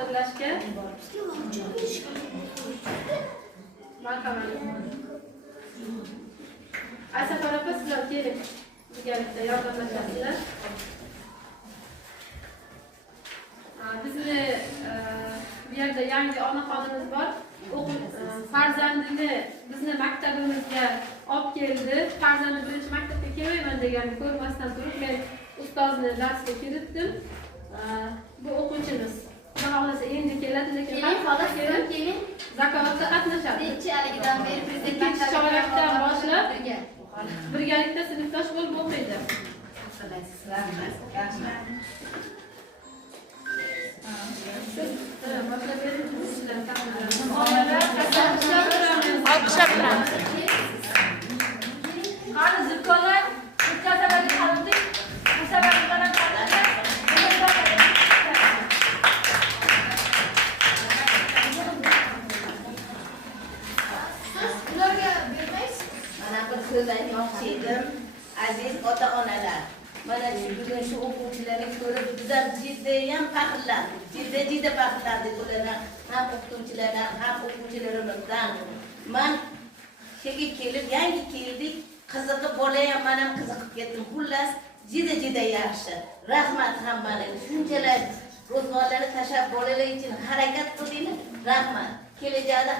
xatirlashga marhamat. Aysafar opa, sizlar keling. Birgalikda yordamlashasizlar. Bizni bu yerda yangi onaxonimiz bor. Farzandini bizni maktabimizga olib keldi. Farzandi birinchi maktabga kelmayman deganini ko'rmasdan turib men ustozni darsga kiritdim. Bu o'quvchimiz. Xudo xolasa endi keladi, lekin xolos keling. Zakovatda qatnashadi. Birinchi aligidan beri prezident maktabidan boshlab birgalikda sinfdosh bo'lib o'qiydi. Alkışlar bilan. Qani zirkonlar, o'tkazabadi qildik. Bu sababdan ularga bermaysiz. Mana bir so'z aytmoqchi edim. Aziz ota-onalar, mana bugun shu o'quvchilarni ko'rib juda jiddiy faxrlandik. Juda faxrlandik ulardan, ham o'qituvchilardan, ham o'quvchilarimizdan. Men shunga kelib, yangi keldik. Qiziqib bolayam, men ham qiziqib ketdim. Xullas, juda yaxshi. Rahmat hammalarga. Shunchalar ro'zg'orlarni tashlab bolalar uchun harakat qildinglar. Rahmat. Kelajakda